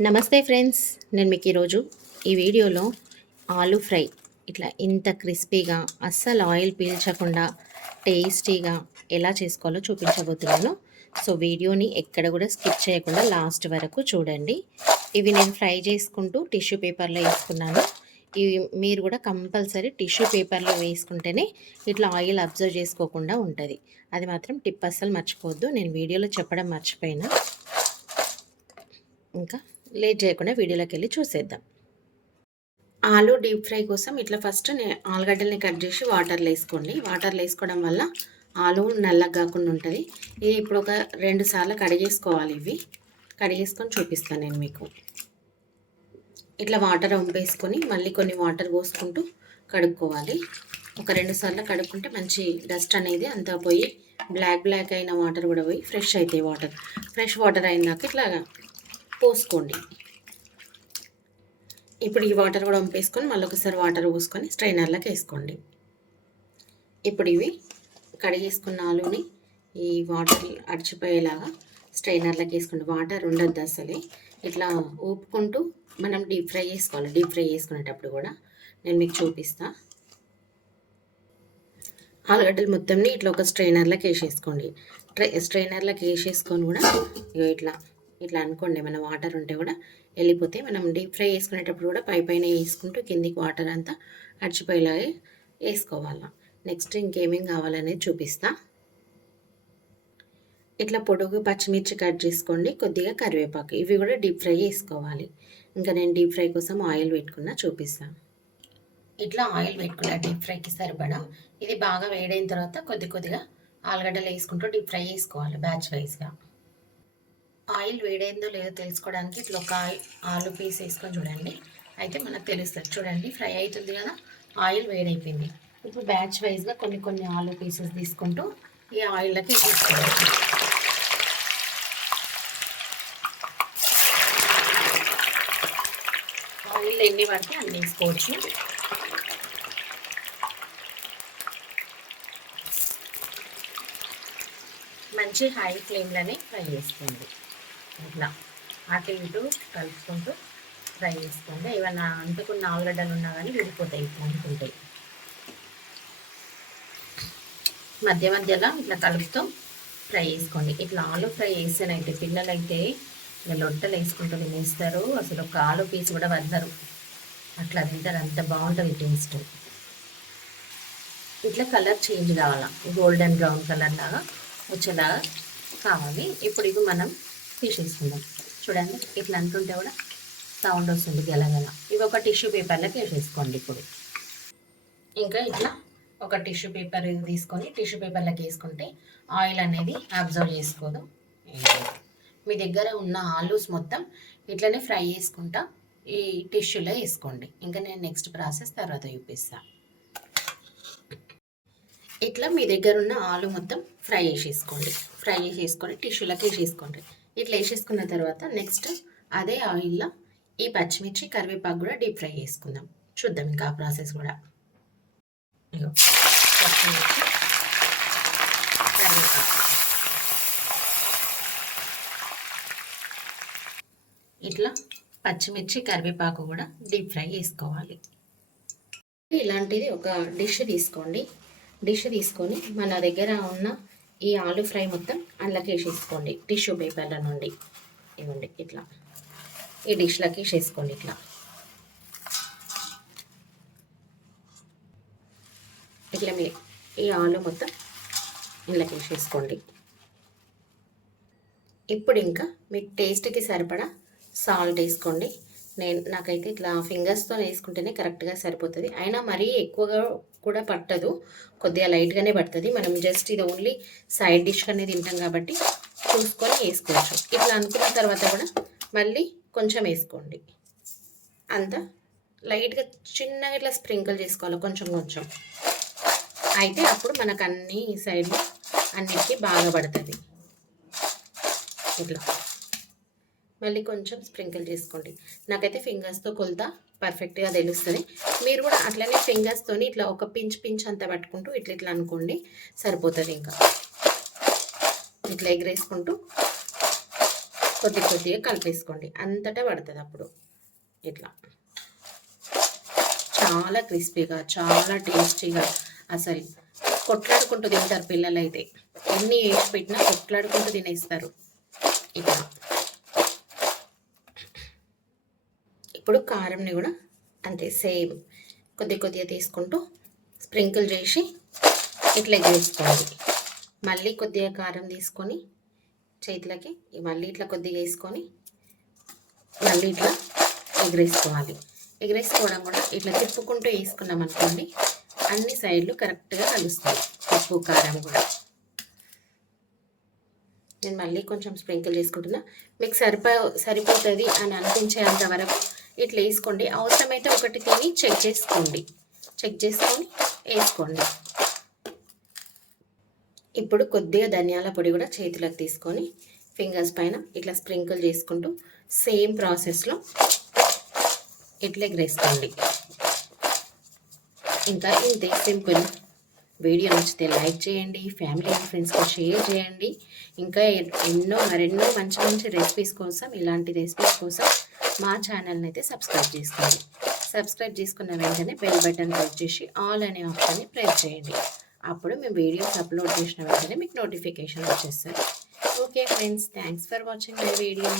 నమస్తే ఫ్రెండ్స్, నేను మీకు ఈరోజు ఈ వీడియోలో ఆలూ ఫ్రై ఇట్లా ఇంత క్రిస్పీగా అస్సలు ఆయిల్ పీల్చకుండా టేస్టీగా ఎలా చేసుకోవాలో చూపించబోతున్నాను. సో వీడియోని ఎక్కడ కూడా స్కిప్ చేయకుండా లాస్ట్ వరకు చూడండి. ఇవి నేను ఫ్రై చేసుకుంటూ టిష్యూ పేపర్లో వేసుకున్నాను. ఇవి మీరు కూడా కంపల్సరీ టిష్యూ పేపర్లో వేసుకుంటేనే ఇట్లా ఆయిల్ అబ్జర్వ్ చేసుకోకుండా ఉంటుంది. అది మాత్రం టిప్ అస్సలు మర్చిపోవద్దు. నేను వీడియోలో చెప్పడం మర్చిపోయినా. ఇంకా లేట్ చేయకుండా వీడియోలోకి వెళ్ళి చూసేద్దాం. ఆలూ డీప్ ఫ్రై కోసం ఇట్లా ఫస్ట్ ఆలుగడ్డల్ని కట్ చేసి వాటర్లో వేసుకోండి. వాటర్లో వేసుకోవడం వల్ల ఆలు నల్లగా కాకుండా ఉంటుంది. ఇది ఇప్పుడు ఒక 2 సార్లు కడిగేసుకోవాలి. ఇవి కడిగేసుకొని చూపిస్తాను నేను మీకు. ఇట్లా వాటర్ వంపేసుకొని మళ్ళీ కొన్ని వాటర్ పోసుకుంటూ కడుక్కోవాలి. ఒక 2 సార్లు కడుక్కుంటే మంచి డస్ట్ అనేది అంతా పోయి బ్లాక్ అయిన వాటర్ కూడా పోయి ఫ్రెష్ అవుతాయి. ఫ్రెష్ వాటర్ అయినాక ఇట్లా పోసుకోండి. ఇప్పుడు ఈ వాటర్ కూడా వంపేసుకొని మళ్ళీ ఒకసారి వాటర్ పోసుకొని స్ట్రైనర్లోకి వేసుకోండి. ఇప్పుడు ఇవి కడిగేసుకున్న ఆలుని ఈ వాటర్ అడిచిపోయేలాగా స్ట్రైనర్లోకి వేసుకోండి. వాటర్ ఉండద్దు అసలే. ఇట్లా ఊపుకుంటూ మనం డీప్ ఫ్రై చేసుకోవాలి. డీప్ ఫ్రై చేసుకునేటప్పుడు కూడా నేను మీకు చూపిస్తా. ఆలుగడ్డలు మొత్తంని ఇట్లా ఒక స్ట్రైనర్లోకి వేసేసుకోండి. స్ట్రైనర్లోకి వేసేసుకొని కూడా ఇట్లా అనుకోండి. ఏమైనా వాటర్ ఉంటే కూడా వెళ్ళిపోతే మనం డీప్ ఫ్రై చేసుకునేటప్పుడు కూడా పైన వేసుకుంటూ కిందికి వాటర్ అంతా అడిచిపోయేలాగే వేసుకోవాలి. నెక్స్ట్ ఇంకేమేం కావాలనేది చూపిస్తా. ఇట్లా పొడుగు పచ్చిమిర్చి కట్ చేసుకోండి. కొద్దిగా కరివేపాకు, ఇవి కూడా డీప్ ఫ్రై చేసుకోవాలి. ఇంకా నేను డీప్ ఫ్రై కోసం ఆయిల్ పెట్టుకున్నా చూపిస్తాను. ఇట్లా ఆయిల్ పెట్టుకున్నా డీప్ ఫ్రైకి సరిపడా. ఇది బాగా వేడైన తర్వాత కొద్దిగా ఆలుగడ్డలు వేసుకుంటూ డీప్ ఫ్రై చేసుకోవాలి బ్యాచ్ వైజ్గా. ఆయిల్ వేడైందో లేదో తెలుసుకోవడానికి ఇట్లా ఒక ఆలు పీస్ వేసుకొని చూడండి. అయితే మనకు తెలుస్తుంది. చూడండి, ఫ్రై అవుతుంది కదా, ఆయిల్ వేడైపోయింది. ఇప్పుడు బ్యాచ్ వైజ్గా కొన్ని ఆలు పీసెస్ తీసుకుంటూ ఈ ఆయిల్లోకి వేసుకోవాలి. ఆయిల్ ఎన్ని పడితే అన్ని వేసుకోవచ్చు. మంచి హై ఫ్లేమ్లోనే ఫ్రై చేసుకోండి. ఇట్లా అటు ఇటు కలుపుకుంటూ ఫ్రై చేసుకోండి. ఏమైనా అంటుకున్న ఆలుగడ్డలు ఉన్నా కానీ విడిపోతాయి. ఇట్లా అనుకుంటాయి. మధ్యలో ఇట్లా కలుపుతూ ఫ్రై చేసుకోండి. ఇట్లా ఆలు ఫ్రై వేస్తేనైతే పిల్లలైతే ఇలా లొట్టలు వేసుకుంటూ తినేస్తారు. అసలు ఒక ఆలు పీస్ కూడా వదలరు. అట్లా తింటారు. అంత బాగుంటుంది టేస్ట్. ఇట్లా కలర్ చేంజ్ కావాలా, గోల్డెన్ బ్రౌన్ కలర్ లాగా వచ్చేలాగా కావాలి. ఇప్పుడు ఇది మనం తీసేసుకుందాం. చూడండి, ఇట్లా అంటుంటే కూడా సౌండ్ వస్తుంది గలగల. ఇవి ఒక టిష్యూ పేపర్లోకి వేసేసుకోండి. ఇప్పుడు ఇంకా ఇట్లా ఒక టిష్యూ పేపర్ తీసుకొని టిష్యూ పేపర్లోకి వేసుకుంటే ఆయిల్ అనేది అబ్జర్వ్ చేసుకోదు. మీ దగ్గర ఉన్న ఆలూస్ మొత్తం ఇట్లనే ఫ్రై చేసుకుంటా ఈ టిష్యూలో వేసుకోండి. ఇంకా నేను నెక్స్ట్ ప్రాసెస్ తర్వాత చూపిస్తాను. ఇట్లా మీ దగ్గర ఉన్న ఆలు మొత్తం ఫ్రై చేసేసుకొని టిష్యూలోకి వేసేసుకోండి. ఇట్లా వేసేసుకున్న తర్వాత నెక్స్ట్ అదే ఆయిల్లో ఈ పచ్చిమిర్చి కరివేపాకు కూడా డీప్ ఫ్రై చేసుకుందాం. చూద్దాం ఇంకా ఆ ప్రాసెస్ కూడా. పచ్చిమిర్చి కరివేపాకు ఇట్లా పచ్చిమిర్చి కరివేపాకు కూడా డీప్ ఫ్రై చేసుకోవాలి. ఇలాంటిది ఒక డిష్ తీసుకోండి. డిష్ తీసుకొని మన దగ్గర ఉన్న ఈ ఆలు ఫ్రై మొత్తం అందులోకి వేసేసుకోండి. టిష్యూ పేపర్ల నుండి ఇవ్వండి. ఇట్లా ఈ డిష్లోకి వేసేసుకోండి. ఇట్లా మీ ఈ ఆలు మొత్తం ఇందులోకి వేసేసుకోండి. ఇప్పుడు ఇంకా మీకు టేస్ట్కి సరిపడా సాల్ట్ వేసుకోండి. నాకైతే ఇట్లా ఫింగర్స్తో వేసుకుంటేనే కరెక్ట్గా సరిపోతుంది. అయినా మరీ ఎక్కువగా కూడా పట్టదు, కొద్దిగా లైట్గానే పడుతుంది. మనం జస్ట్ ఇది ఓన్లీ సైడ్ డిష్ అనేది తింటాం కాబట్టి చూసుకొని వేసుకోవచ్చు. ఇట్లా అనుకున్న తర్వాత కూడా మళ్ళీ కొంచెం వేసుకోండి. అంతా లైట్గా చిన్నగా ఇట్లా స్ప్రింకిల్ చేసుకోవాలి కొంచెం. అయితే అప్పుడు మనకు అన్ని సైడ్లు అన్నిటికీ బాగా పడుతుంది. ఇట్లా మళ్ళీ కొంచెం స్ప్రింకిల్ చేసుకోండి. నాకైతే ఫింగర్స్తో కొలత పర్ఫెక్ట్గా తెలుస్తుంది. మీరు కూడా అట్లనే ఫింగర్స్తో ఇట్లా ఒక పించ్ అంతా పట్టుకుంటూ ఇట్లా అనుకోండి, సరిపోతుంది. ఇంకా ఇట్లా ఎగరేసుకుంటూ కొద్దిగా కలిపేసుకోండి. అంతటా పడుతుంది అప్పుడు. ఇట్లా చాలా క్రిస్పీగా, చాలా టేస్టీగా, అసలు కొట్లాడుకుంటూ తింటారు పిల్లలైతే. ఎన్ని వేసి పెట్టినా కొట్లాడుకుంటూ తినేస్తారు. ఇట్లా ఇప్పుడు కారంని కూడా అంతే సేమ్ కొద్దిగా తీసుకుంటూ స్ప్రింకిల్ చేసి ఇట్లా వేసుకోండి. మళ్ళీ కొద్దిగా కారం తీసుకొని చేతులకి మళ్ళీ ఇట్లా కొద్దిగా వేసుకొని మళ్ళీ ఇట్లా ఎగరేసుకోవాలి. ఎగరేసుకోవడం కూడా ఇట్లా తిప్పుకుంటూ వేసుకున్నాం అనుకోండి, అన్ని సైడ్లు కరెక్ట్గా కలుస్తాయి. ఉప్పు కారం కూడా. నేను మళ్ళీ కొంచెం స్ప్రింకిల్ చేసుకుంటున్నా. మీకు సరిపోతుంది అని అనిపించేంత వరకు ఇట్లా వేసుకోండి. అవసరమైతే ఒకటి తిని చెక్ చేసుకొని వేసుకోండి. ఇప్పుడు కొద్దిగా ధనియాల పొడి కూడా చేతులకు తీసుకొని ఫింగర్స్ పైన ఇట్లా స్ప్రింకిల్ చేసుకుంటూ సేమ్ ప్రాసెస్లో ఇట్లా ఎగరేసుకోండి. ఇంకా ఇంతే, సింపుల్. వీడియో నచ్చితే లైక్ చేయండి, ఫ్యామిలీ అండ్ ఫ్రెండ్స్కి షేర్ చేయండి. ఇంకా మరెన్నో మంచి రెసిపీస్ కోసం, ఇలాంటి రెసిపీస్ కోసం మా ఛానల్ని అయితే సబ్స్క్రైబ్ చేసుకోండి. సబ్స్క్రైబ్ చేసుకున్న వెంటనే బెల్ బటన్ ప్రెస్ చేసి ఆల్ అనే ఆప్షన్ని ప్రెస్ చేయండి. అప్పుడు మేము వీడియోస్ అప్లోడ్ చేసిన వెంటనే మీకు నోటిఫికేషన్ వచ్చేస్తుంది. Okay friends, thanks for watching my video.